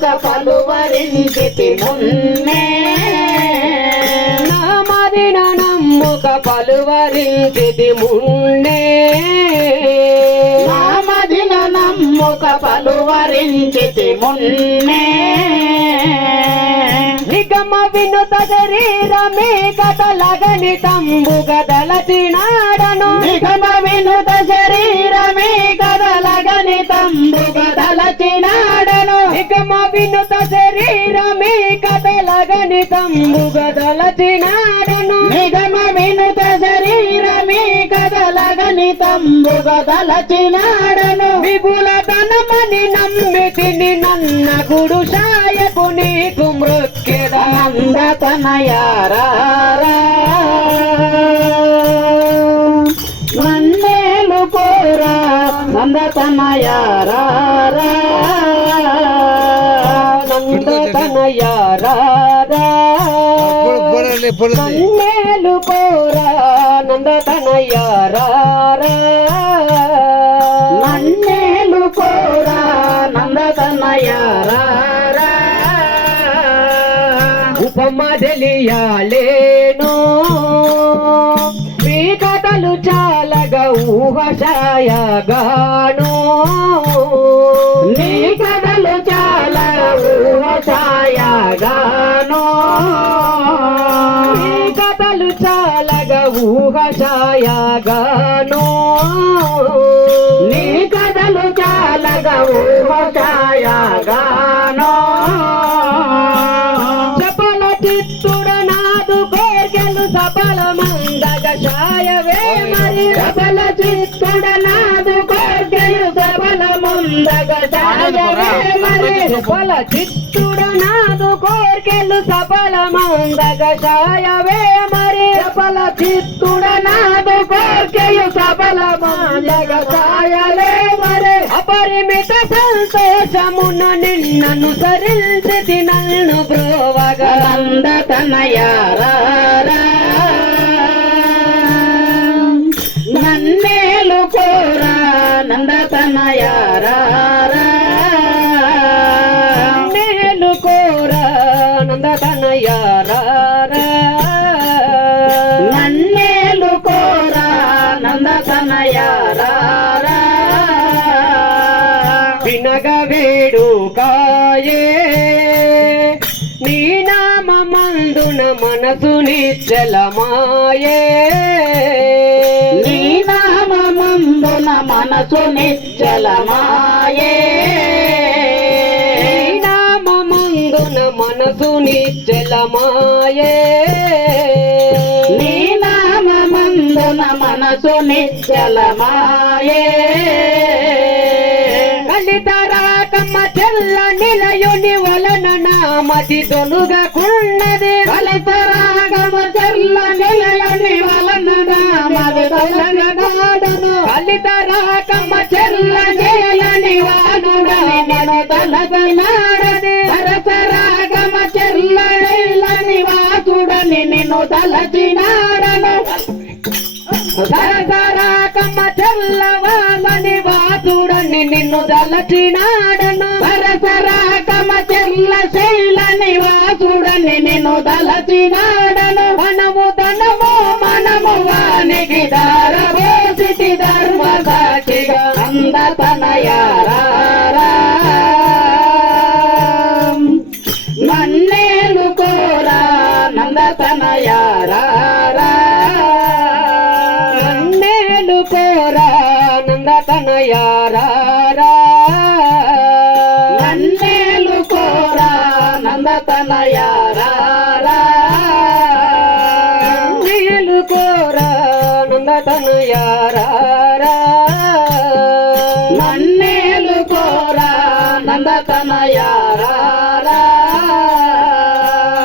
నమ్ముక పలువరించితి మున్నే నామదిన నమ్ముక పలువరించితి మున్నే నామదిన నమ్ముక పలువరించితి మున్నే నిగమ వినుత శరీరమే కథలగని తంబుగదలచినాడను నిగమ వినుత శరీరమే కదలగని తంబుగదలచినాడను నిగమ వినుత శరీరమే కథలగని తంబుగదలచినాడను నిగమ వినుత శరీరమే కదలగని తంబుగదలచినాడను విపుల ధనమని నమ్మితిని నన్న గుడు సాయకు నీకు మృక్కెద నందతనయారారా నన్నేలు కోరా నందతనయారారా నందతనయారారా నన్నేలు కోరా నందతనయారారా నన్నేలు కోరా నందతనయారారా ఉపమ తెలియాలేను మీ కథలు చాలగా ఊహశాయగాను నీ కథలు చాలా ఊహశాయగాను మీ కథలు చాలగా ఊహశాయగాను నీ కథలు చాలగా ఊహశాయగాను చపల చిత్తుడనాదు కోర్కెలు సఫల మందగ శాయవే మరి సఫల చిత్తుడనాదు కోర్కెలు సఫల ముందగ శాయవే మరి సఫల చిత్తుడనాదు కోర్కెలు సఫల మందగ శాయవే మరి సఫల చిత్తుడనాదు కోర్కెలు సఫల ముందగ శాయలే మరి అపరిమిత సంతోషమున నిన్నను సరించి నన్ను బ్రోవగా నందతనయారారా నన్నేలు కోరా నందతనయారారా నేలు కోరా నందతనయారారా నన్నేలు కోరా నందతనయారారా వినగ వేడుకాయే నీ నామందున మనసు నిశ్చలమాయే నీ నామమందున మనసు నిశ్చలమాయే నీ నామందున మనసు నిశ్చలమాయే నీ నామమందున మనసు నిశ్చలమాయే కలితరాకమ్మ చెల్ల నిలయుని వలన నామది తొలుగకున్నది కలితరాగమ చెల్ల నిలయని వలన నామది తొలగగాడను కలితరాకమ్మ చెల్ల నిలయని వానుడని నన్ను తలగనాడని సరసరాగమ చెల్ల నిలని వాసుడని నిన్ను తలచినాడను సరసరాకమ్మ చెల్లవాసని వాసుడని నిన్ను దలచినాడను సరసరాగమ చెల్ల శైల నివాసుడని నిన్ను తలచినాడను మనము ధనము మనము వానికి దారబోసిటి ధర్మ సాక్షిగా నందతనయారారా నన్నేలు కోరా నందతనయారారా నన్నేలు కోరా నందతనయారారా నన్నేలు కోరా నందతనయారారా నన్నేలు కోరా నందతనయారారా నన్నేలు కోరా నందతనయారారా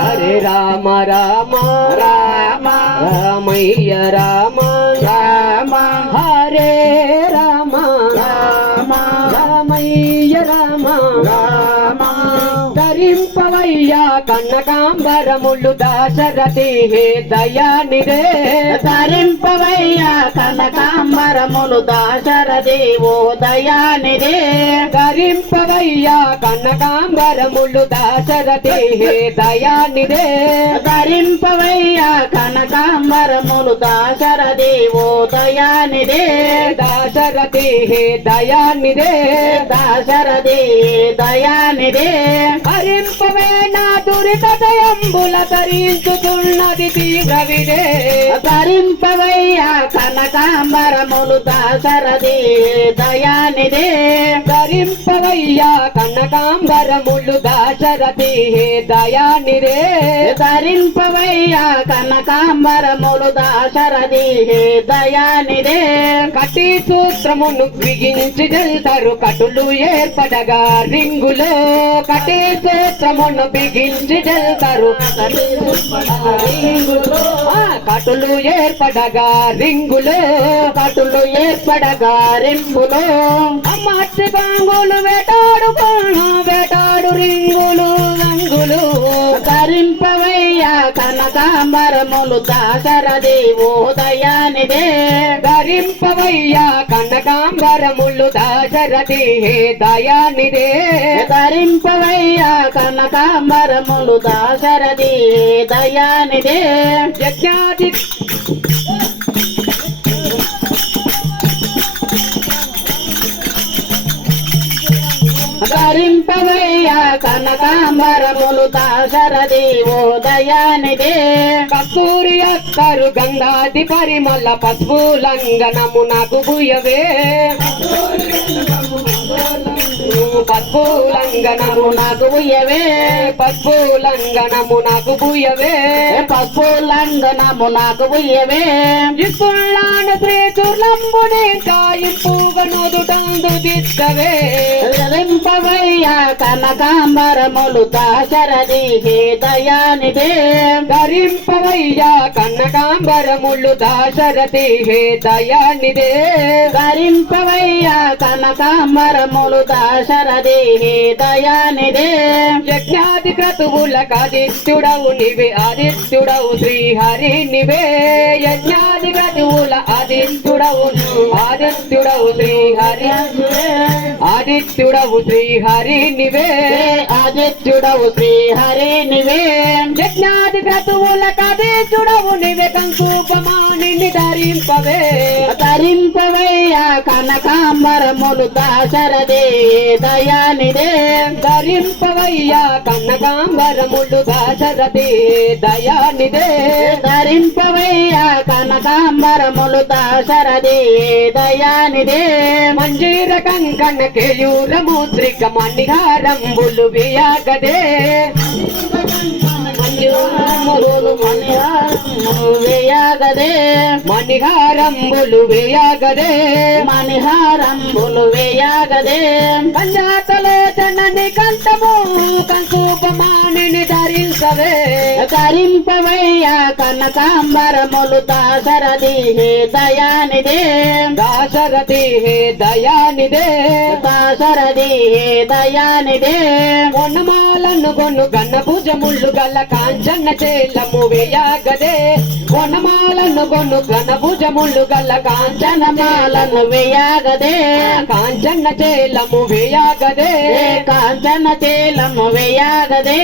హరే రామ రామ రామ రామయ్య రామ రామ హరే రామ రామ రామయ్య రామ రామ ధరింపవయ్యా కనకాంబరములు దాశరథి హే దయానిదే ధరింపవయ్యా కనకాంబరములు దాశరథి ఓ దయానిదే ధరింపవయ్యా కనకాంబరములు దాశరథి హే దయానిదే ధరింపవయ్యా కనకాంబరములు దాశరథి ఓ దయానిదే దాశరథి హే దయానిదే దాశరథి దయానిదే హరింపవే నా దురితయంబుల ధరించుతున్నది తీవ్రవిదే ధరింపవయ్యా కనకాంబరములు దాశరథి దయానిదే ధరింపవయ్యా కనకాంబరములు దాశరథి హే దయానిదే ధరింపవయ్యా కనకాంబరములు దాశరథి దయానిదే కటి సూత్రమును బిగించి జల్తరు కటులు ఏర్పడగా రింగులో కటి సూత్రమును బిగించి జల్తరు కటులు ఏర్పడగా రింగులో కటులు ఏర్పడగా రింగులో మట్టి బాంగులు వేటాడు రింగులు రంగులు ధరింపవయ్యా కనకాంబరములు దాశరథి ఓ దయానిదే ధరింపవయ్యా కనకాంబరములు దాశరథి హే దయానిదే ధరింపవయ్యా కనకాంబరములు దాశరథి దయానిదే యజ్ఞాది ధరింపవయ్యా కనకాంబరములు దాశరథి ఓ దయానిదే కస్తూరి అత్తరు గంధాది పరిమళ పసుపు లంగనము నాకు బుయవే పసుపు లంగనము నాకు బుయ్యవే పసుపు లంగనము నాకు బుయవే పసుపు లంఘనము నాకు బుయ్యవే ఇస్తున్నాను శ్రీ చుర్లంబుని కాయింపుగా నొదుటందు దిద్దవే ధరింపవయ్యా కనకాంబరములు దాశరథి దయానిదే ధరింపవయ్యా కనకాంబరములు దాశరథి హే దయానిదే ధరింపవయ్యా కనకాంబరములు దాశరథి దయానిదే యజ్ఞాది క్రతువులకు ఆదిత్యుడవు నివే ఆదిత్యుడవు శ్రీహరి నివే యజ్ఞాది క్రతువుల ఆదిత్యుడవు ఆదిత్యుడవు శ్రీహరి ఆదిత్యుడవు శ్రీహరి నివే ఆదిత్యుడవు శ్రీహరి నివే యజ్ఞాది క్రతువులకు ఆదిత్యుడవు నివే కంకూపమాని ధరింపవే ధరింపవయ్యా కనకాంబరములు దాశరథి దయానిదే ధరింపవయ్యా కనకాంబరములు దాశరథి దయానిదే ధరింపవయ్యా కనకాంబరములు దాశరథి దయానిదే మంజీర కంకణ కేయూర ముద్రిక మణిహారంబులు వేయగదే వేయగదే మణిహారంబులు వేయగదే మణిహారంబులు వేయగదే పంజాతలోచనని కంఠము కంకూపమాని ధరించవే ధరింపవయ్యా కనకాంబరములు దాశరథి దయానిదే దాశరథి హే దయానిదే దాశరథి దయానిదే వనమాలను గొను గన్న భుజముళ్ళు గల కాంచన్న చేలము వేయగదే వనమాలను గొను గన భుజముళ్ళు గల కాంచనమాలను వేయగదే కాంచన్న చేలము వేయగదే కాంచన తేలము వేయగదే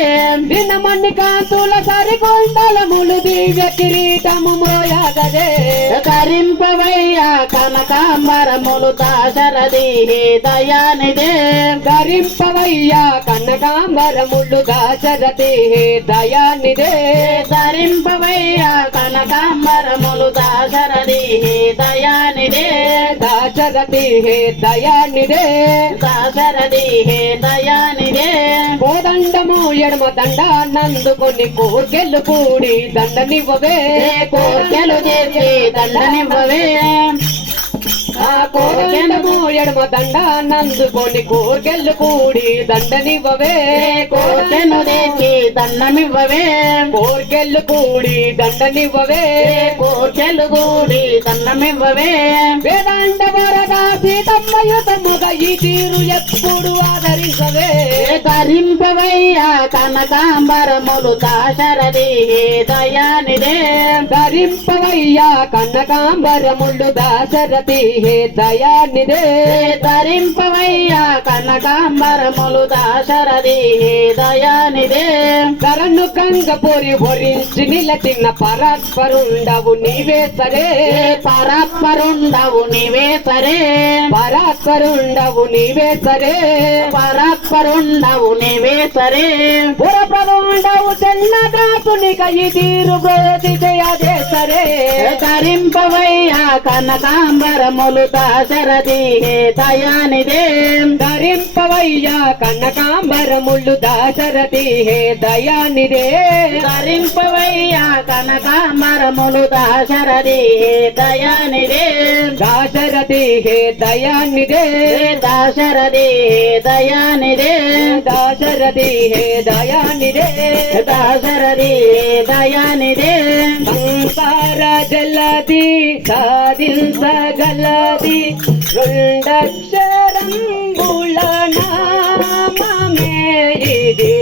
దినమన్ని కాంతుల సరికొండలములు దివ్య కిరీటము మోయగదే ధరింపవయ్యా కనకాంబరములు దాశరథి దయానిదే ధరింపవయ్యా కనకాంబరములు దాశరథి హే దయానిదే ధరింపవయ్యా కనకాంబరములు దాశరథి దయానిదే దాశరథి హే దయానిదే దాశరథి దయానిదే కోదండము ఎడమ దండ నందుకొని కోర్కెళ్ళు కూడి దండనివ్వవే కోర్కెలు చేసి దండనివ్వవే ఆ కోదండము ఎడమ దండ నందుకొని కోర్కెళ్ళు కూడి దండనివ్వవే కోర్కెను తెచ్చి దండమివ్వవే కోర్కెళ్ళు కూడి దండనివ్వవే కోర్కెలు కూడి దండమివ్వవే వేదాండ వరద సీతమ్మయుతముగ ఈ తీరు ఎప్పుడు ఆదరించవే ధరింపవయ్యా కనకాంబరములు దాశరథి హే దయానిదే ధరింపవయ్యా కనకాంబరములు దాశరథి హే దయానిదే ధరింపవయ్యా కనకాంబరములు దాశరథి హే దయానిదే కరను కంగపూరి భరించి నిలచిన పరాత్పరుండవు నీవే సరే పరాత్పరుండవు నీవే సరే పరాత్పరుండవు నీవే సరే పరాత్పరుండవు నీవే సరే పురపరుండవు చెన్నదాసునిక ఈ తీరు బ్రోతి చేయదే సరే ధరింపవయ్యా కనకాంబరములు దాశరథి హే దయానిదే ధరింపవయ్యా కనకాంబరములు దాశరథి హే దయానిదే ధరింపవయ్యా కనకాంబరములు దాశరథి హే దయానిదే దాశరథి హే దయానిదే దాశరథి హే దయానిదే దాశరథి హే దయానిదే దాశరథి హే దయానిదే సంసార జలది సాధించగలది రెండక్షరంబుల నామమే ఇది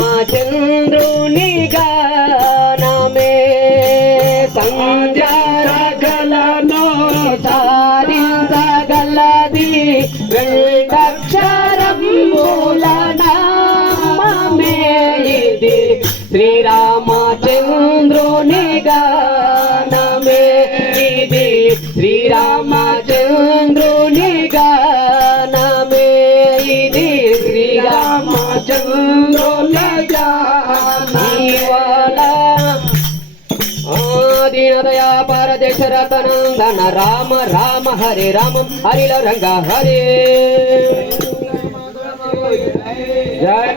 శ్రీరామచంద్రుని గానమే సంజారగలను సాధించగలది రెండక్షరంబుల నామమే ఇది శ్రీరామచంద్రుని గానమే ఇది శ్రీరామచంద్రుని గానమే ఇది శ్రీరామచంద్రుని గానీవాల దీనదయా పరదేశ రతనందన రామ రామ హరే రామం హరిల రంగ హరే జయ